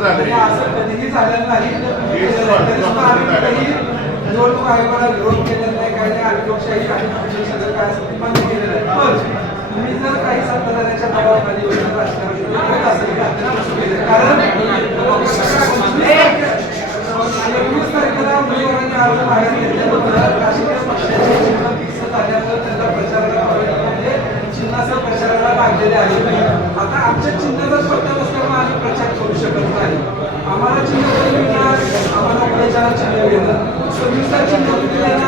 असं कधीही झालेलं नाही. निवडणूक आयोगाला विरोध केलेला नाही काय नाही. आणि लोकशाही काय असं मान्य केलेलं पण तुम्ही जर काही सत्ताधाऱ्याच्या दबावाखाली राजकारण काढलेले आहे आता आमच्या चिन्हाचा स्वतः नसताना आम्ही प्रचार करू शकत नाही. आम्हाला चिन्ह मिळणार? आम्हाला प्रचारात चिन्ह मिळणार? संयुक्ता चिन्ह मिळणार?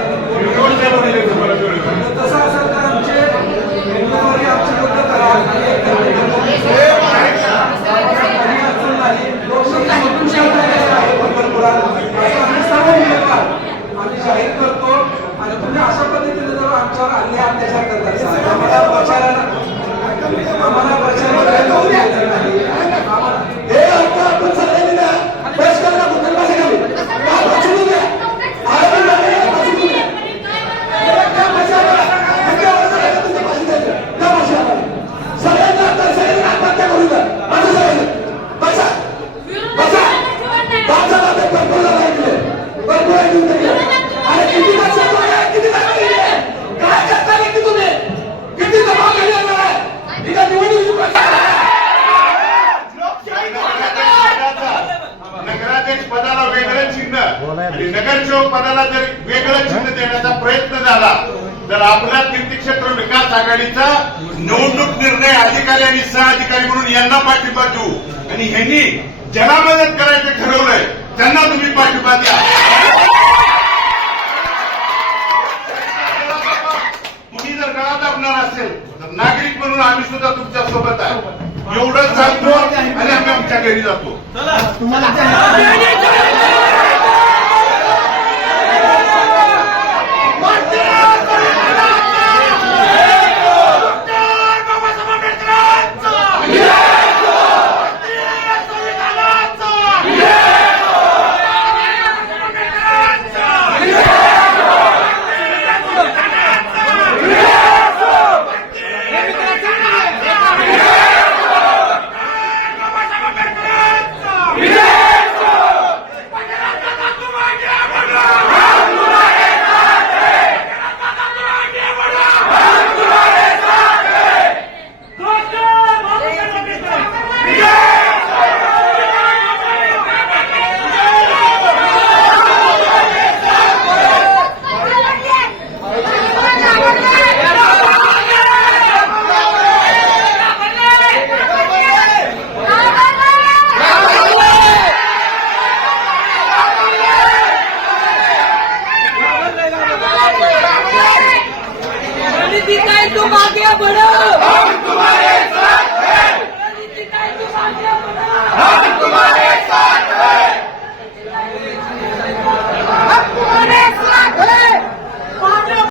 नगरसेवक पदाला जर वेगळं चिन्ह देण्याचा प्रयत्न झाला तर आपला तीर्थक्षेत्र विकास आघाडीचा निवडणूक निर्णय अधिकारी आणि सहअधिकारी म्हणून यांना पाठिंबा देऊ. आणि ह्यांनी ज्याला मदत करायचं ठरवलंय त्यांना तुम्ही पाठिंबा द्या. तुम्ही जर गळा दाबणार असेल तर नागरिक म्हणून आम्ही सुद्धा तुमच्यासोबत आहे. एवढं सांगतो आणि आम्ही आमच्या घरी जातो.